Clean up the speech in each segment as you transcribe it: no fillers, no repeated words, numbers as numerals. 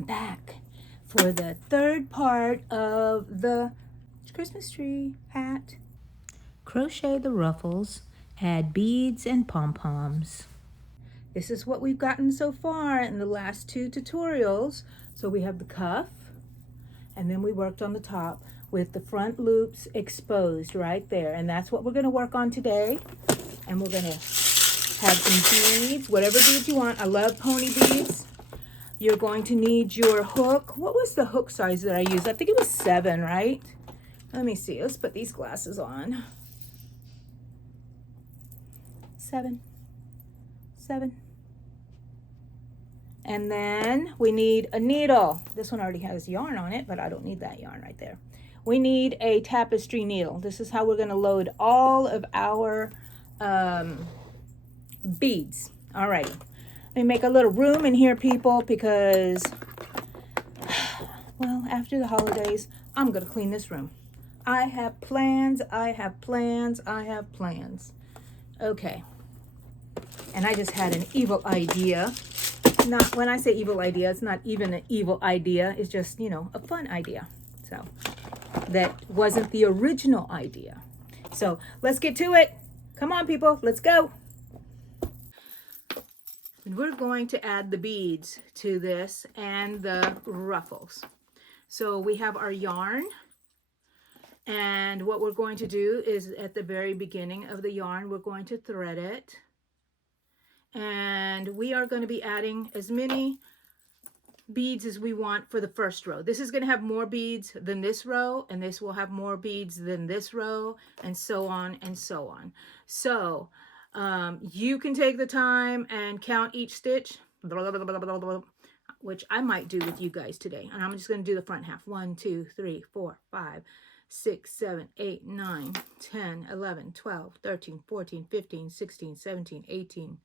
I'm back for the third part of the Christmas tree hat. Crochet the ruffles, add beads and pom-poms. This is what we've gotten so far in the last two tutorials. So we have the cuff, and then we worked on the top with the front loops exposed right there. And that's what we're going to work on today. And we're going to have some beads, whatever beads you want. I love pony beads. You're going to need your hook. What was the hook size that I used? I think it was 7, right? Let me see. Let's put these glasses on. 7. And then we need a needle. This one already has yarn on it, but I don't need that yarn right there. We need a tapestry needle. This is how we're going to load all of our beads. All right. Let me make a little room in here, people, because, well, after the holidays, I'm going to clean this room. I have plans. Okay. And I just had an evil idea. Not, when I say evil idea, it's not even an evil idea. It's just, you know, a fun idea. So that wasn't the original idea. So let's get to it. Come on, people. Let's go. And we're going to add the beads to this and the ruffles. So we have our yarn. And what we're going to do is at the very beginning of the yarn, we're going to thread it. And we are going to be adding as many beads as we want for the first row. This is going to have more beads than this row, and this will have more beads than this row, and so on and so on. So you can take the time and count each stitch, which I might do with you guys today. And I'm just going to do the front half. 1, 2, 3, 4, 5, 6, 7, 8, 9, 10, 11, 12, 13, 14, 15, 16, 17, 18,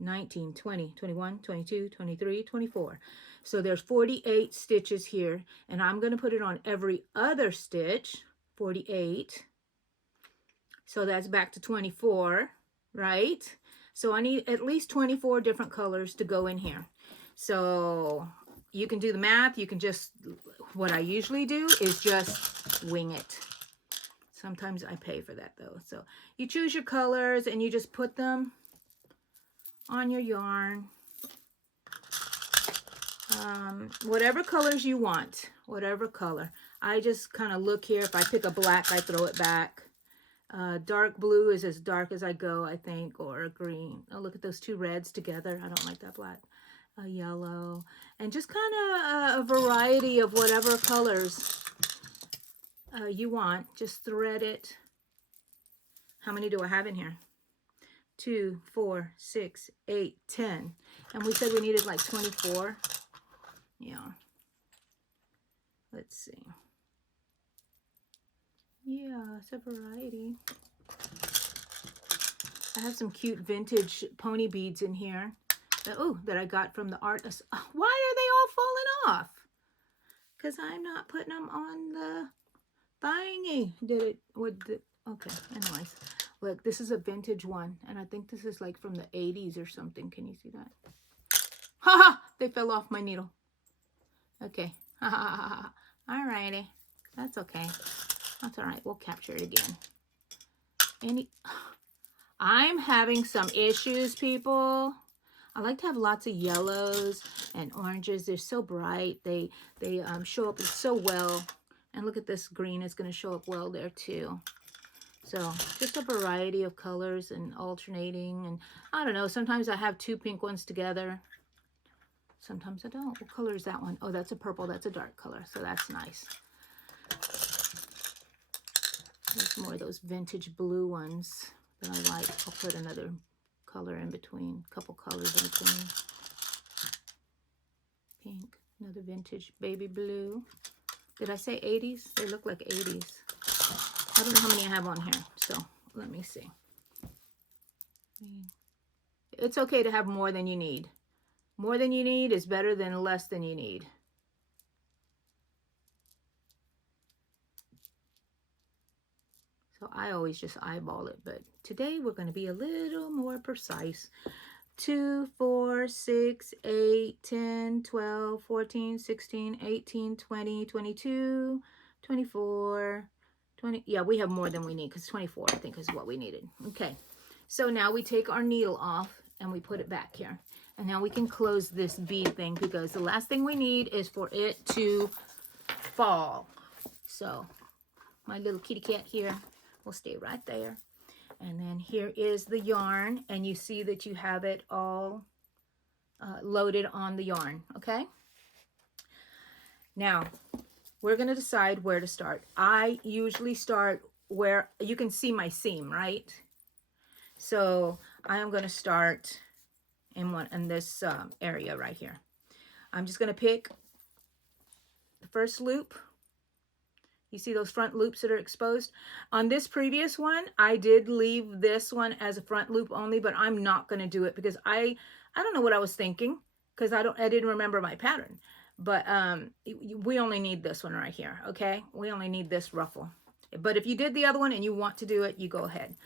19, 20, 21, 22, 23, 24. So there's 48 stitches here, and I'm going to put it on every other stitch, 48. So that's back to 24, right? So I need at least 24 different colors to go in here. So you can do the math. You can just, what I usually do is just wing it. Sometimes I pay for that though. So you choose your colors and you just put them on your yarn. Whatever colors you want, whatever color. I just kind of look here. If I pick a black, I throw it back. Dark blue is as dark as I go, I think, or a green. Oh, look at those two reds together. I don't like that black. Yellow, and just kind of a variety of whatever colors you want. Just thread it. How many do I have in here? 2, 4, 6, 8, 10. And we said we needed like 24. Yeah. Let's see. Yeah, it's a variety. I have some cute vintage pony beads in here. That I got from the artist. Why are they all falling off? Because I'm not putting them on the thingy. Okay, anyways. Look, this is a vintage one. And I think this is like from the 80s or something. Can you see that? Ha ha! They fell off my needle. Okay. Ha ha ha ha. Alrighty. That's okay. That's alright. We'll capture it again. I'm having some issues, people. I like to have lots of yellows and oranges. They're so bright. They show up so well. And look at this green. It's going to show up well there too. So just a variety of colors and alternating. And I don't know. Sometimes I have 2 pink ones together. Sometimes I don't. What color is that one? Oh, that's a purple. That's a dark color. So that's nice. There's more of those vintage blue ones that I like. I'll put another color in between, couple colors in between. Pink, another vintage baby blue. Did I say 80s? They look like 80s. I don't know how many I have on here, so let me see. It's okay to have more than you need. More than you need is better than less than you need. So I always just eyeball it, but today we're going to be a little more precise. 2, 4, 6, 8, 10, 12, 14, 16, 18, 20, 22, 24, 20. Yeah, we have more than we need because 24, I think, is what we needed. Okay, so now we take our needle off and we put it back here. And now we can close this bead thing because the last thing we need is for it to fall. So my little kitty cat here will stay right there. And then here is the yarn, and you see that you have it all loaded on the yarn, okay? Now, we're going to decide where to start. I usually start where you can see my seam, right? So I am going to start in this area right here. I'm just going to pick the first loop. You see those front loops that are exposed? On this previous one, I did leave this one as a front loop only, but I'm not going to do it because I don't know what I was thinking because I didn't remember my pattern. But we only need this one right here, okay? We only need this ruffle. But if you did the other one and you want to do it, you go ahead.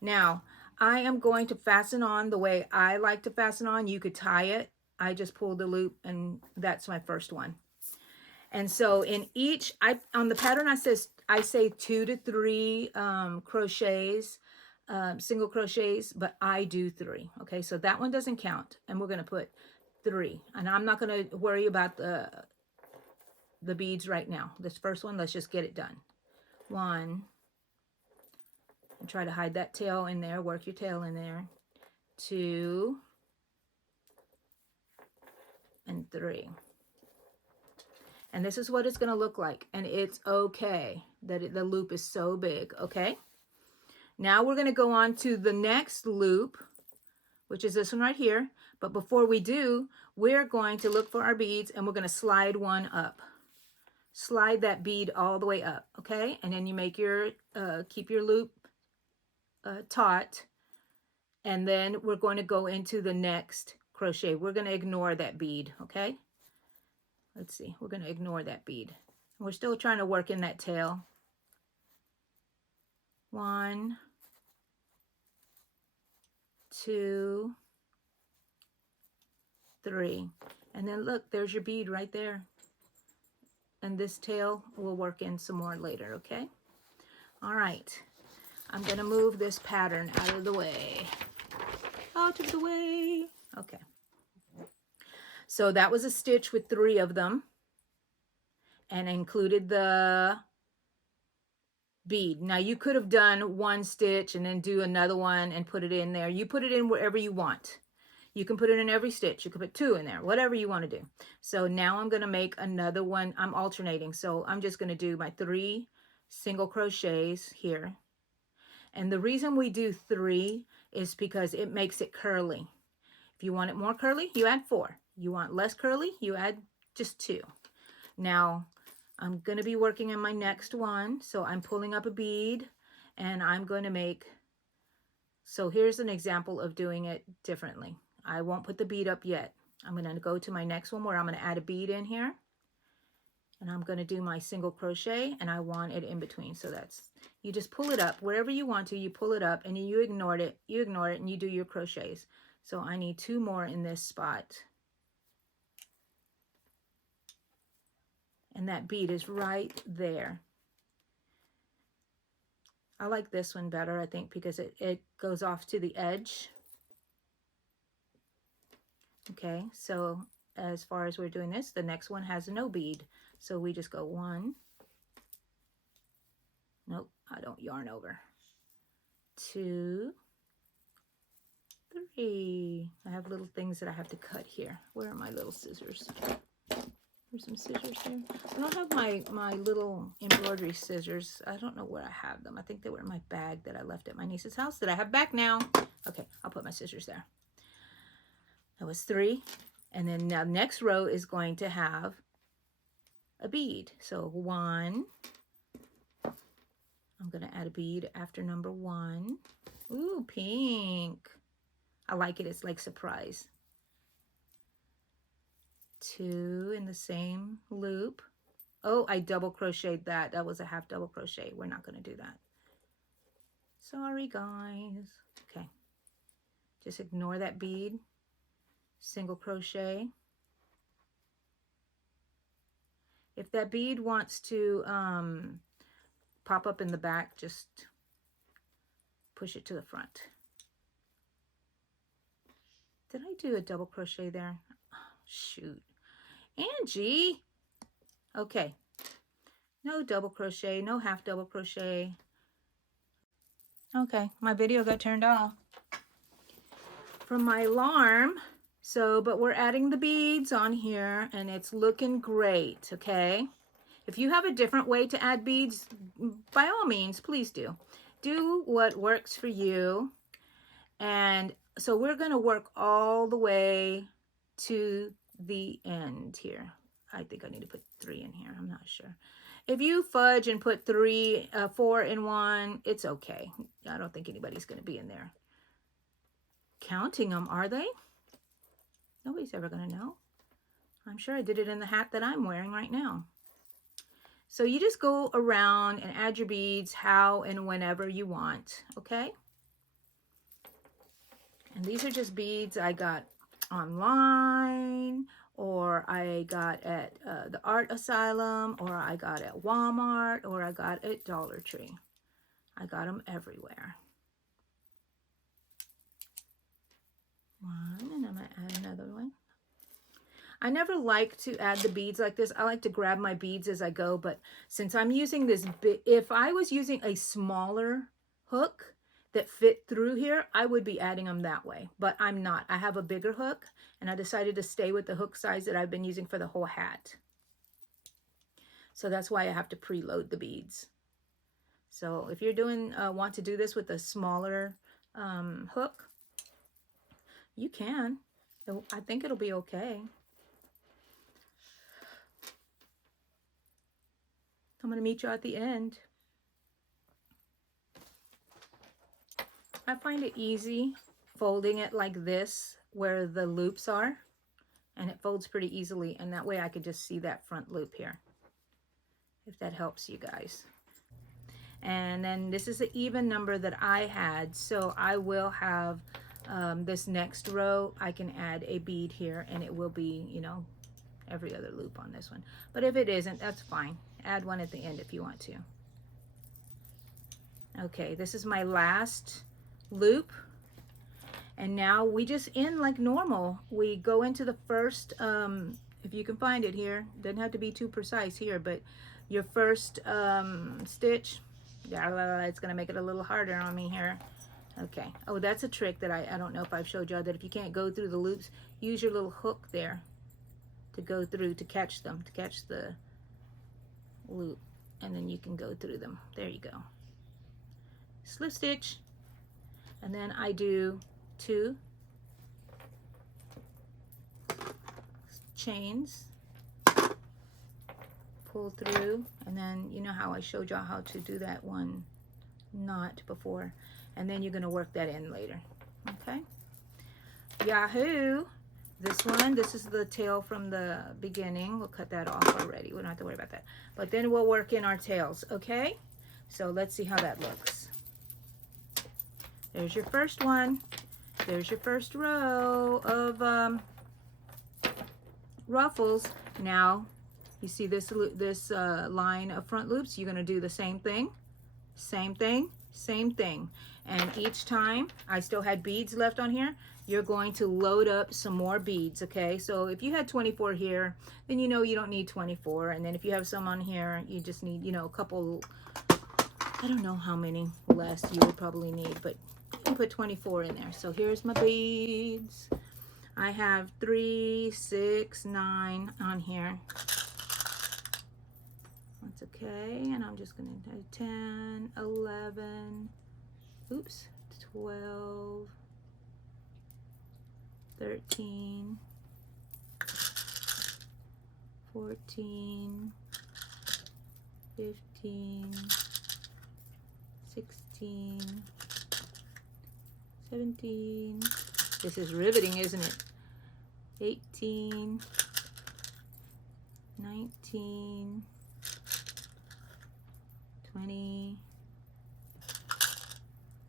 Now, I am going to fasten on the way I like to fasten on. You could tie it. I just pulled the loop, and that's my first one. And so in each, on the pattern I say 2 to 3 crochets, single crochets, but I do 3. Okay, so that one doesn't count, and we're going to put 3. And I'm not going to worry about the beads right now. This first one, let's just get it done. 1, and try to hide that tail in there. Work your tail in there. 2 and 3. And this is what it's going to look like. And it's okay that the loop is so big, okay? Now we're going to go on to the next loop, which is this one right here. But before we do, we're going to look for our beads, and we're going to slide one up. Slide that bead all the way up, okay? And then you make your, keep your loop taut. And then we're going to go into the next crochet. We're going to ignore that bead, okay? Let's see, we're going to ignore that bead. We're still trying to work in that tail. 1, 2, 3. And then look, there's your bead right there. And this tail we'll work in some more later, okay? All right, I'm going to move this pattern out of the way. Out of the way. Okay. So that was a stitch with 3 of them, and included the bead. Now you could have done 1 stitch and then do another one and put it in there. You put it in wherever you want. You can put it in every stitch. You can put 2 in there, whatever you want to do. So now I'm going to make another one. I'm alternating. So I'm just going to do my 3 single crochets here. And the reason we do 3 is because it makes it curly. If you want it more curly, you add 4. You want less curly, you add just 2. Now, I'm going to be working on my next one. So I'm pulling up a bead, and I'm going to make, so here's an example of doing it differently. I won't put the bead up yet. I'm going to go to my next one where I'm going to add a bead in here. And I'm going to do my single crochet, and I want it in between. So that's, you just pull it up wherever you want to, you pull it up, and you ignore it, and you do your crochets. So I need 2 more in this spot. And that bead is right there. I like this one better, I think, because it goes off to the edge. Okay, so as far as we're doing this, the next one has no bead. So we just go 1. Nope, I don't yarn over. 2, 3. I have little things that I have to cut here. Where are my little scissors? There's some scissors here. I don't have my little embroidery scissors. I don't know where I have them. I think they were in my bag that I left at my niece's house that I have back now. Okay, I'll put my scissors there. That was 3. And then now next row is going to have a bead. So 1. I'm going to add a bead after number 1. Ooh, pink. I like it. It's like surprise. 2 in the same loop. Oh, I double crocheted that. That was a half double crochet. We're not going to do that. Sorry, guys. Okay. Just ignore that bead. single crochet. If that bead wants to pop up in the back, just push it to the front. Did I do a double crochet there? Oh, shoot. Angie! Okay. No double crochet, no half double crochet. Okay, my video got turned off from my alarm. So, but we're adding the beads on here and it's looking great, okay? If you have a different way to add beads, by all means, please do. Do what works for you. And so we're going to work all the way to the end here. I think I need to put 3 in here. I'm not sure. If you fudge and put 4 in one, it's okay. I don't think anybody's going to be in there counting them, are they? Nobody's ever going to know. I'm sure I did it in the hat that I'm wearing right now. So you just go around and add your beads how and whenever you want, okay? And these are just beads I got online, or I got at the Art Asylum, or I got at Walmart, or I got at Dollar Tree. I got them everywhere. One, and I'm going to add another one. I never like to add the beads like this. I like to grab my beads as I go, but since I'm using this, if I was using a smaller hook that fit through here, I would be adding them that way, but I'm not. I have a bigger hook, and I decided to stay with the hook size that I've been using for the whole hat. So that's why I have to preload the beads. So if you're doing, want to do this with a smaller hook, you can. I think it'll be okay. I'm going to meet you at the end. I find it easy folding it like this where the loops are, and it folds pretty easily, and that way I could just see that front loop here, if that helps you guys. And then this is the even number that I had, so I will have this next row, I can add a bead here, and it will be, you know, every other loop on this one. But if it isn't, that's fine. Add one at the end if you want to. Okay, this is my last loop, and now we just end like normal. We go into the first, if you can find it here, doesn't have to be too precise here, but your first stitch, it's going to make it a little harder on me here. Okay, oh, that's a trick that I don't know if I've showed y'all, that if you can't go through the loops, use your little hook there to go through, to catch them, to catch the loop, and then you can go through them. There you go. Slip stitch, and then I do 2 chains, pull through, and then you know how I showed y'all how to do that one knot before, and then you're going to work that in later. Okay, Yahoo! This one, this is the tail from the beginning. We'll cut that off already. We don't have to worry about that. But then we'll work in our tails, okay? So let's see how that looks. There's your first one. There's your first row of ruffles. Now, you see this line of front loops? You're going to do the same thing. Same thing, same thing. And each time, I still had beads left on here, you're going to load up some more beads, okay? So if you had 24 here, then you know you don't need 24. And then if you have some on here, you just need, you know, a couple, I don't know how many less you would probably need, but you can put 24 in there. So here's my beads. I have 3, 6, 9 on here. That's okay. And I'm just going to do 10, 11, oops, 12, 13, 14, 15, 16, 17. This is riveting, isn't it? 18, 19, 20,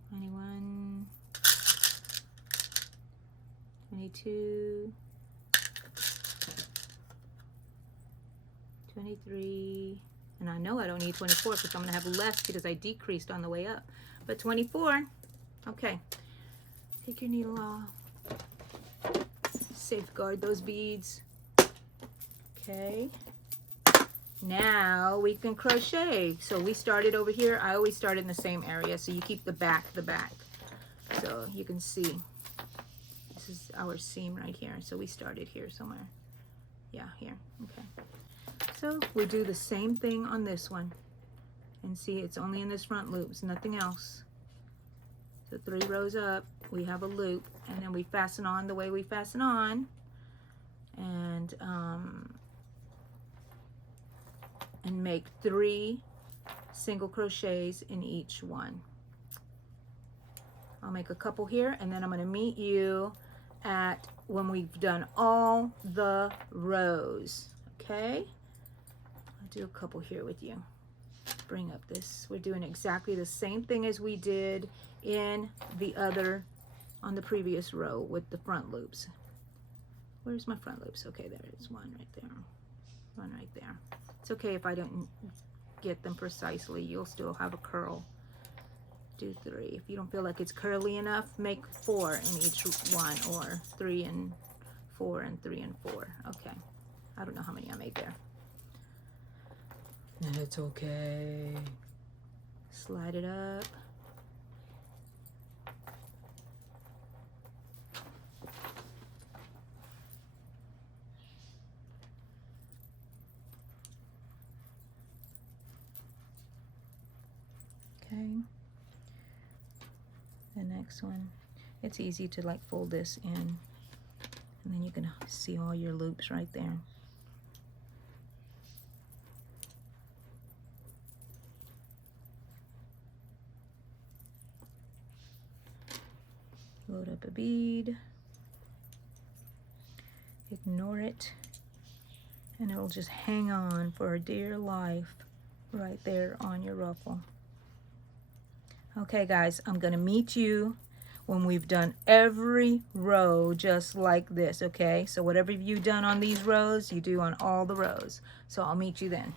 21, 22, 23, and I know I don't need 24 because I'm going to have less because I decreased on the way up. But 24, okay. Take your needle off. Safeguard those beads. Okay. Now we can crochet. So we started over here. I always start in the same area, so you keep the back. So you can see. This is our seam right here. So we started here somewhere. Yeah, here. Okay. So we do the same thing on this one. And see, it's only in this front loops, nothing else. So 3 rows up, we have a loop, and then we fasten on the way we fasten on. And make 3 single crochets in each one. I'll make a couple here, and then I'm going to meet you at when we've done all the rows. Okay? I'll do a couple here with you. Bring up this. We're doing exactly the same thing as we did in the other, on the previous row with the front loops. Where's my front loops? Okay, there is one right there. One right there. It's okay if I don't get them precisely. You'll still have a curl. Do 3. If you don't feel like it's curly enough, make 4 in each one, or 3 and 4 and 3 and 4. Okay. I don't know how many I made there. And it's okay. Slide it up. Okay. The next one, it's easy to like fold this in, and then you can see all your loops right there. Load up a bead, ignore it, and it'll just hang on for dear life right there on your ruffle. Okay guys, I'm gonna meet you when we've done every row just like this, okay? So whatever you've done on these rows, you do on all the rows. So I'll meet you then.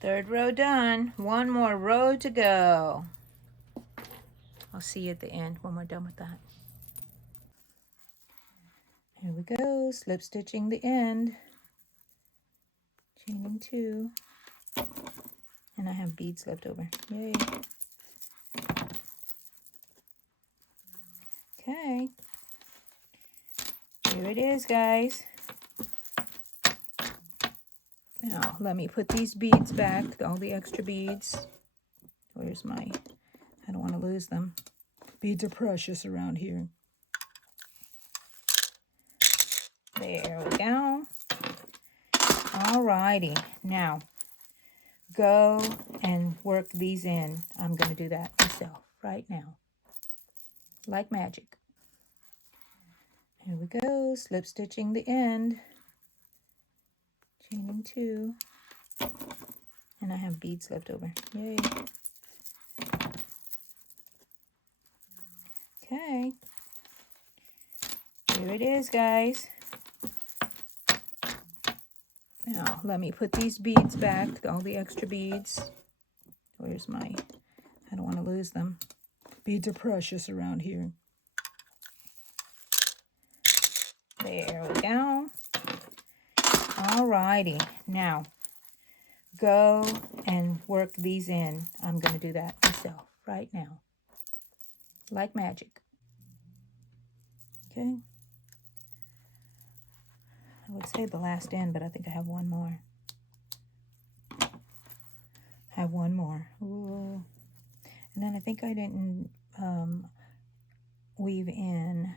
Third row done. One more row to go. I'll see you at the end when we're done with that. Here we go, slip stitching the end. Chaining 2. And I have beads left over. Yay. Okay. Here it is, guys. Now, let me put these beads back, all the extra beads. Where's my, I don't want to lose them. Beads are precious around here. There we go. Alrighty. Now, go and work these in. I'm going to do that myself right now. Like magic. Here we go, slip stitching the end. Chaining 2. And I have beads left over. Yay. Okay. Here it is, guys. Now, let me put these beads back, all the extra beads. Where's my, I don't want to lose them. Beads are precious around here. There we go. Alrighty. Now, go and work these in. I'm going to do that myself right now. Like magic. Okay. I would say the last end, but I think I have one more. Ooh. And then I think I didn't weave in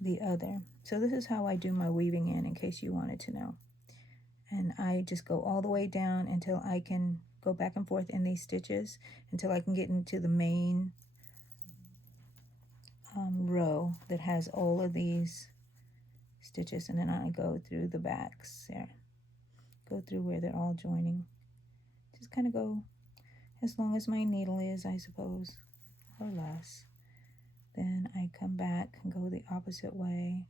the other. So this is how I do my weaving in case you wanted to know. And I just go all the way down until I can go back and forth in these stitches until I can get into the main row that has all of these stitches, and then I go through the backs there. Go through where they're all joining. Just kind of go as long as my needle is, I suppose. or less. Then I come back and go the opposite way.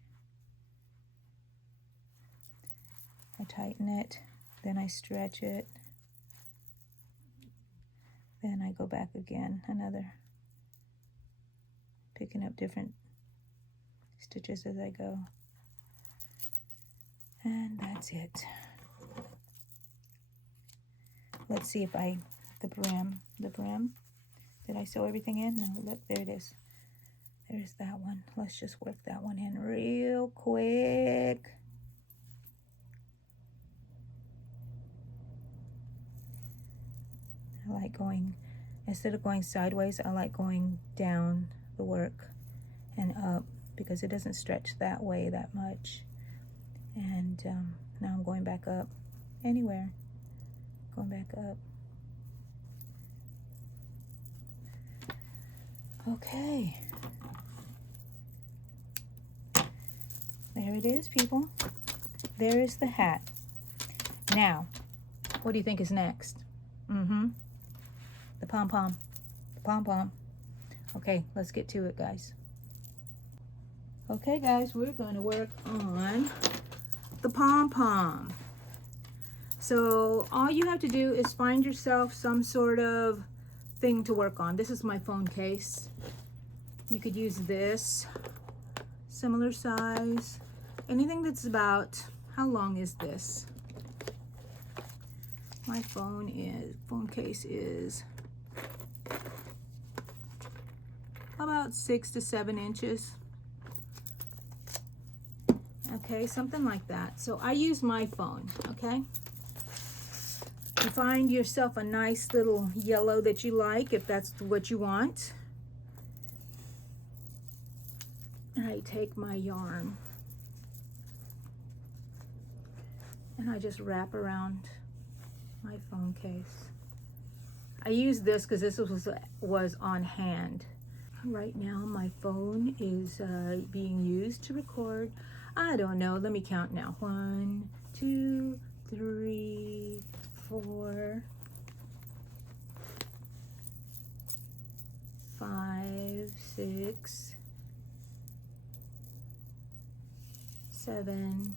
I tighten it, then I stretch it, then I go back again, another, picking up different stitches as I go. And that's it. Let's see if the brim, did I sew everything in? No, look, there it is. There's that one. Let's just work that one in real quick. I like going, instead of going sideways, I like going down the work and up because it doesn't stretch that way that much. And now I'm going back up, anywhere, going back up. Okay. There it is, people. There is the hat. Now, what do you think is next? The pom-pom. The pom-pom. Okay, let's get to it, guys. Okay, guys, we're going to work on the pom-pom. So all you have to do is find yourself some sort of thing to work on. This is my phone case. You could use this, similar size, anything that's about, how long is this? My phone case is about 6 to 7 inches. Okay, something like that. So I use my phone, okay? You find yourself a nice little yellow that you like, if that's what you want. I take my yarn and I just wrap around my phone case. I use this because this was on hand. Right now my phone is being used to record. I don't know, let me count now. 1, 2, 3, 4, 5, 6, 7,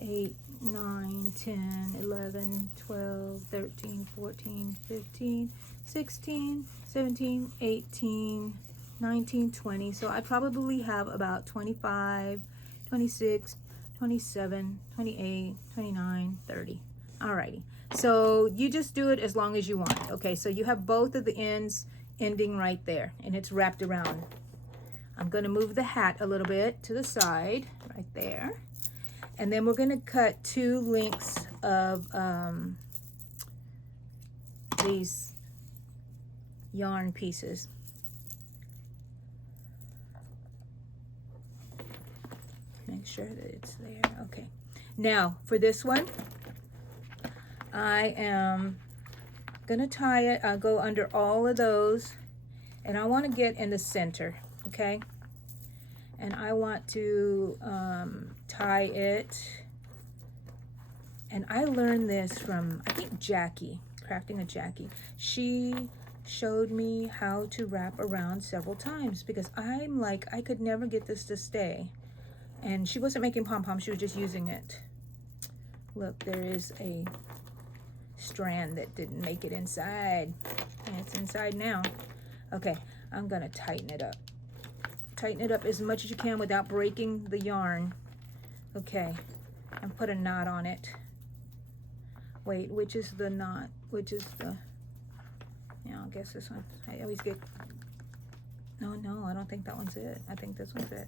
8, 9, 10, 11, 12, 13, 14, 15, 16, 17, 18, 19, 20. So I probably have about 25, 26, 27, 28, 29, 30. Alrighty. So you just do it as long as you want. Okay, so you have both of the ends ending right there and it's wrapped around. I'm going to move the hat a little bit to the side right there. And then we're going to cut 2 lengths of these yarn pieces. Make sure that it's there. Okay. Now for this one, I am going to tie it. I'll go under all of those and I want to get in the center. Okay. And I want to tie it. And I learned this from, I think, Jackie, Crafting a Jackie. She showed me how to wrap around several times because I'm like, I could never get this to stay. And she wasn't making pom-pom, she was just using it. Look, there is a strand that didn't make it inside. And it's inside now. Okay, I'm gonna tighten it up. Tighten it up as much as you can without breaking the yarn. Okay, and put a knot on it. Wait, which is the knot? Which is the, yeah, I guess this one. I always get, no, I don't think that one's it. I think this one's it.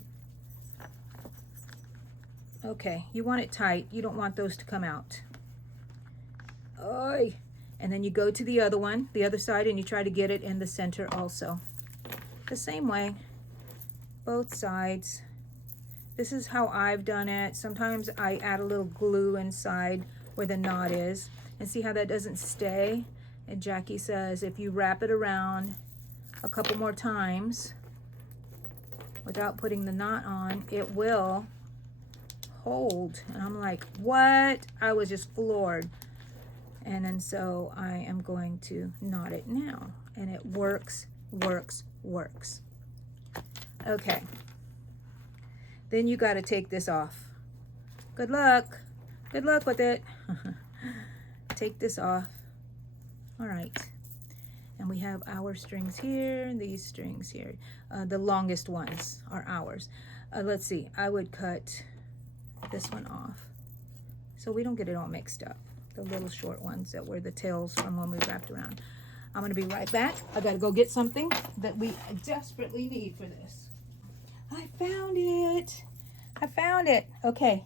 Okay, you want it tight. You don't want those to come out. Oy. And then you go to the other one, the other side, and you try to get it in the center also. The same way, both sides. This is how I've done it. Sometimes I add a little glue inside where the knot is. And see how that doesn't stay? And Jackie says if you wrap it around a couple more times without putting the knot on, it will hold. And I'm like, what? I was just floored. And then so I am going to knot it now. and it works, works, works. Okay. Then you got to take this off. Good luck. Good luck with it. Take this off. All right. And we have our strings here and these strings here. The longest ones are ours. Let's see. I would cut this one off so we don't get it all mixed up. The little short ones that were the tails from when we wrapped around. I'm going to be right back. I got to go get something that we desperately need for this. I found it. I found it. Okay.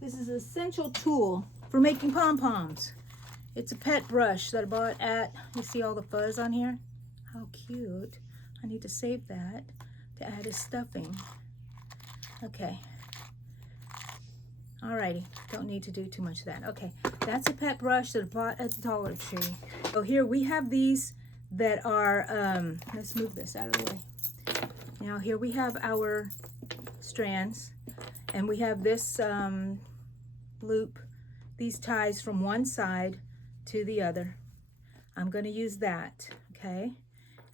This is an essential tool for making pom-poms. It's a pet brush that I bought at, you see all the fuzz on here? How cute. I need to save that to add as stuffing. Okay. Alrighty, don't need to do too much of that. Okay, that's a pet brush that I bought at the Dollar Tree. So here we have these that are, let's move this out of the way. Now here we have our strands, and we have this loop, these ties from one side to the other. I'm going to use that, okay?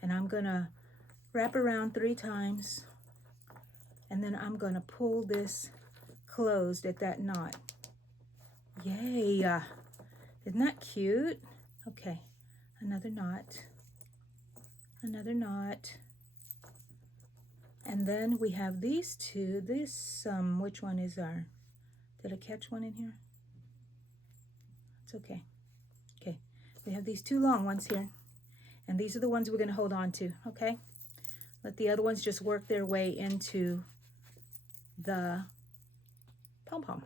And I'm going to wrap around 3 times, and then I'm going to pull this closed at that knot. Yay! Isn't that cute? Okay, another knot, and then we have these two. This which one is our? Did I catch one in here? It's okay. Okay, we have these 2 long ones here, and these are the ones we're going to hold on to. Okay, let the other ones just work their way into the pom-pom.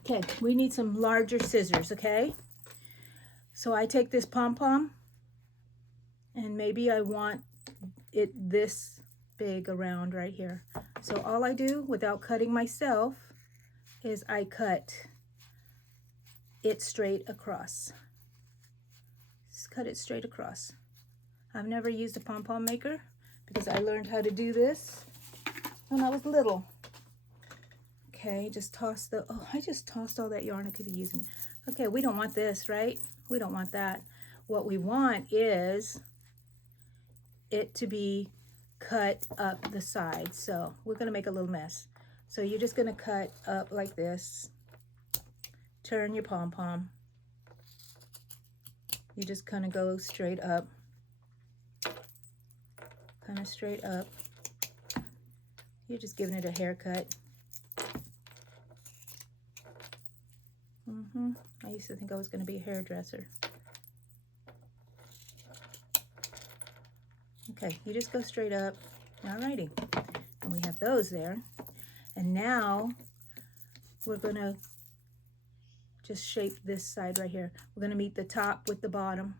Okay, we need some larger scissors, okay? So I take this pom-pom, and maybe I want it this big around right here. So all I do without cutting myself is I cut it straight across. Just cut it straight across. I've never used a pom-pom maker because I learned how to do this when I was little. Okay, just toss the, oh, I just tossed all that yarn. I could be using it. Okay, we don't want this, right? We don't want that. What we want is it to be cut up the sides. So we're going to make a little mess. So you're just going to cut up like this. Turn your pom-pom. You just kind of go straight up. Kind of straight up. You're just giving it a haircut. I used to think I was going to be a hairdresser. Okay, you just go straight up. Alrighty. And we have those there. And now we're going to just shape this side right here. We're going to meet the top with the bottom.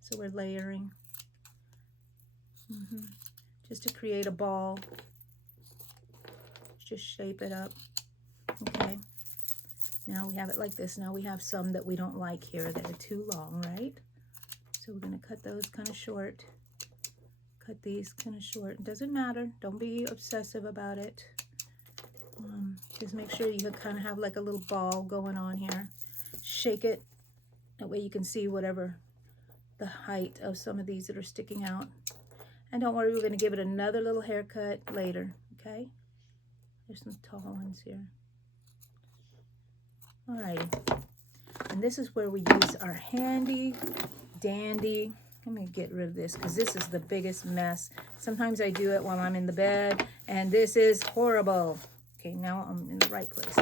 So we're layering. Just to create a ball. Just shape it up. Okay. Now we have it like this. Now we have some that we don't like here that are too long, right? So we're going to cut those kind of short. Cut these kind of short. It doesn't matter. Don't be obsessive about it. Just make sure you kind of have like a little ball going on here. Shake it. That way you can see whatever the height of some of these that are sticking out. And don't worry, we're going to give it another little haircut later. Okay? There's some tall ones here. Alrighty. And this is where we use our handy dandy. Let me get rid of this because this is the biggest mess. Sometimes I do it while I'm in the bed, and this is horrible. Okay, now I'm in the right place.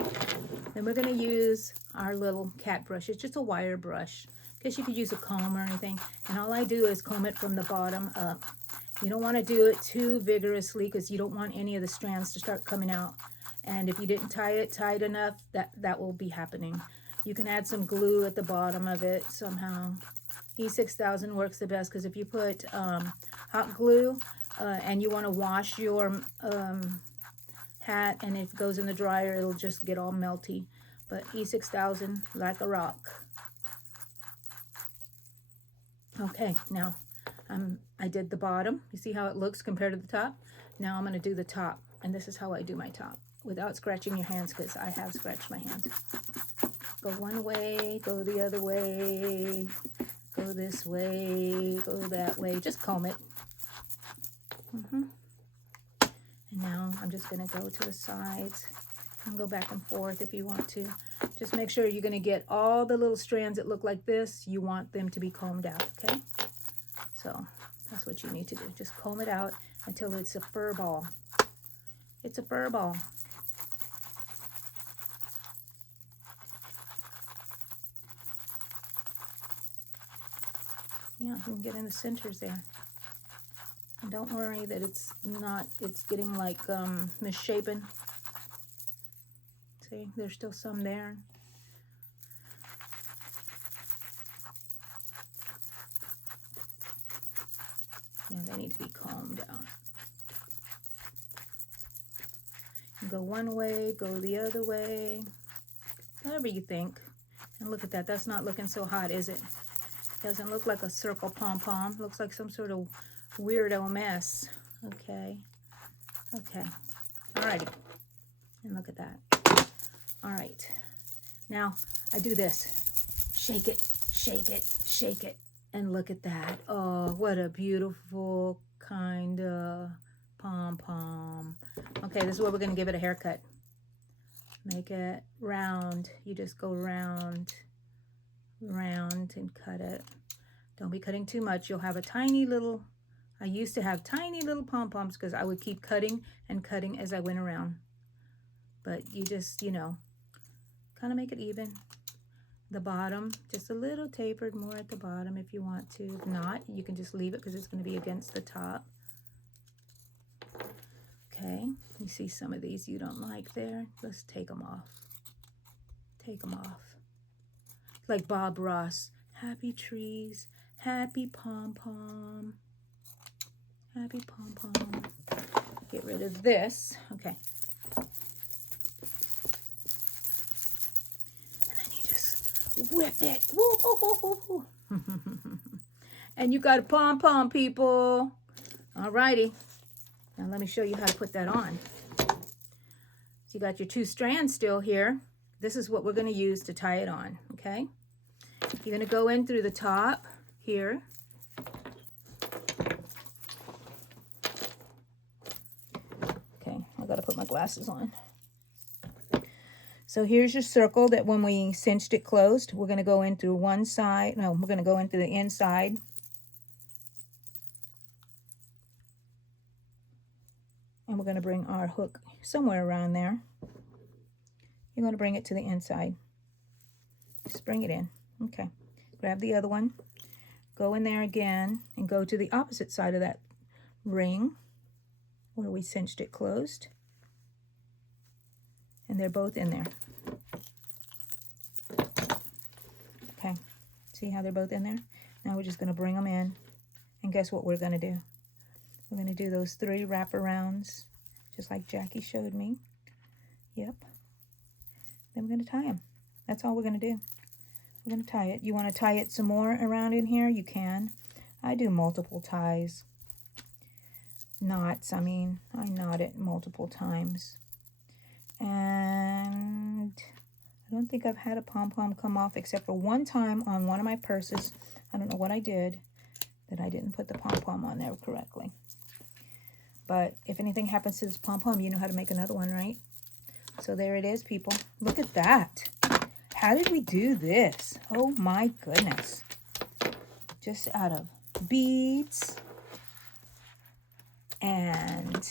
Then we're going to use our little cat brush. It's just a wire brush. I guess you could use a comb or anything. And all I do is comb it from the bottom up. You don't want to do it too vigorously because you don't want any of the strands to start coming out. And if you didn't tie it tight enough, that will be happening. You can add some glue at the bottom of it somehow. E6000 works the best because if you put hot glue and you want to wash your hat and it goes in the dryer, it'll just get all melty. But E6000, like a rock. Okay, now I did the bottom. You see how it looks compared to the top? Now I'm going to do the top. And this is how I do my top without scratching your hands because I have scratched my hands. Go one way, go the other way. Go this way, go that way. Just comb it. And now I'm just going to go to the sides and go back and forth if you want to. Just make sure you're going to get all the little strands that look like this. You want them to be combed out, okay? So that's what you need to do. Just comb it out until it's a fur ball. It's a fur ball. Yeah, you can get in the centers there. And don't worry that it's getting like misshapen. See, there's still some there. Yeah, they need to be combed out. You go one way, go the other way, whatever you think. And look at that, that's not looking so hot, is it? Doesn't look like a circle pom-pom. Looks like some sort of weirdo mess. Okay. Okay. Alrighty. And look at that. Alright. Now, I do this. Shake it, shake it, shake it. And look at that. Oh, what a beautiful kind of pom-pom. Okay, this is where we're going to give it a haircut. Make it round. You just go round, round, and cut it. Don't be cutting too much. You'll have a tiny little, I used to have tiny little pom-poms because I would keep cutting and cutting as I went around. But you just, you know, kind of make it even. The bottom, just a little tapered more at the bottom if you want to. If not, you can just leave it because it's going to be against the top. Okay, you see some of these you don't like there. Let's take them off. Take them off. Like Bob Ross, happy trees, happy pom-pom, happy pom-pom. Get rid of this. Okay. And then you just whip it. Woo, woo, woo, woo, woo. And you got a pom-pom, people. Alrighty. Now let me show you how to put that on. So you got your two strands still here. This is what we're going to use to tie it on, okay? You're going to go in through the top here. Okay, I got to put my glasses on. So here's your circle that when we cinched it closed, we're going to go in through one side. No, we're going to go in through the inside. And we're going to bring our hook somewhere around there. You're going to bring it to the inside. Just bring it in. Okay. Grab the other one. Go in there again and go to the opposite side of that ring where we cinched it closed. And they're both in there. Okay. See how they're both in there? Now we're just going to bring them in. And guess what we're going to do? We're going to do those 3 wraparounds, just like Jackie showed me. Yep. Then we're going to tie them. That's all we're going to do. We're going to tie it. You want to tie it some more around in here? You can. I do multiple ties. Knots, I mean, I knot it multiple times. And I don't think I've had a pom-pom come off except for one time on one of my purses. I don't know what I did that I didn't put the pom-pom on there correctly. But if anything happens to this pom-pom, you know how to make another one, right? So there it is, people. Look at that. How did we do this? Oh my goodness. Just out of beads and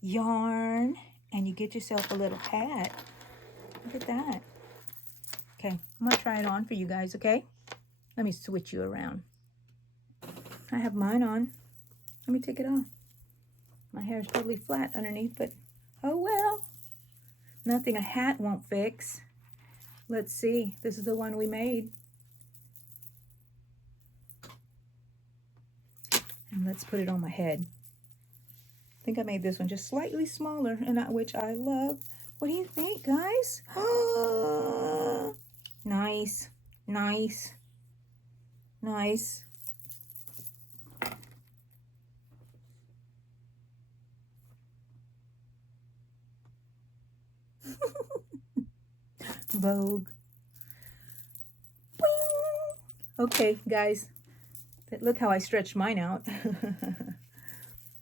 yarn, and you get yourself a little hat. Look at that. Okay, I'm gonna try it on for you guys, okay? Let me switch you around. I have mine on. Let me take it off. My hair is totally flat underneath, but oh well. Nothing a hat won't fix. Let's see. This is the one we made. And let's put it on my head. I think I made this one just slightly smaller, and which I love. What do you think, guys? Nice. Nice. Nice. Vogue. Boing. Okay, guys, look how I stretched mine out.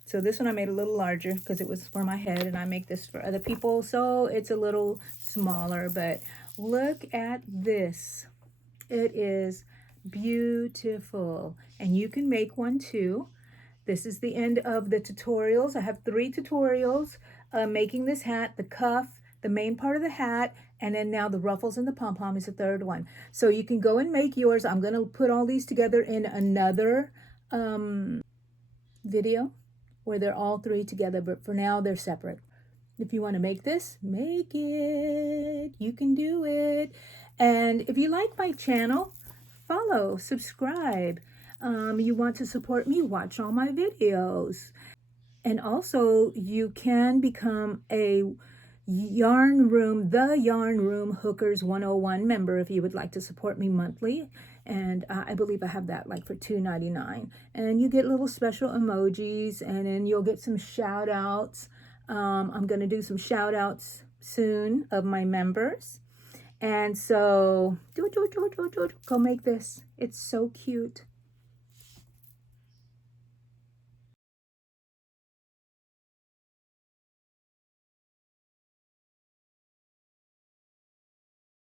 So this one I made a little larger because it was for my head, and I make this for other people, so it's a little smaller. But look at this. It is beautiful, and you can make one too. This is the end of the tutorials. I have 3 tutorials making this hat, the cuff, the main part of the hat, and then now the ruffles and the pom-pom is the 3rd one. So you can go and make yours. I'm going to put all these together in another video where they're all 3 together, but for now they're separate. If you want to make this, make it. You can do it. And if you like my channel, follow, subscribe. You want to support me, watch all my videos. And also, you can become a Yarn Room, the Yarn Room Hookers 101 member if you would like to support me monthly. And I believe I have that like for $2.99. And you get little special emojis, and then you'll get some shout outs. I'm going to do some shout outs soon of my members. And so go make this. It's so cute.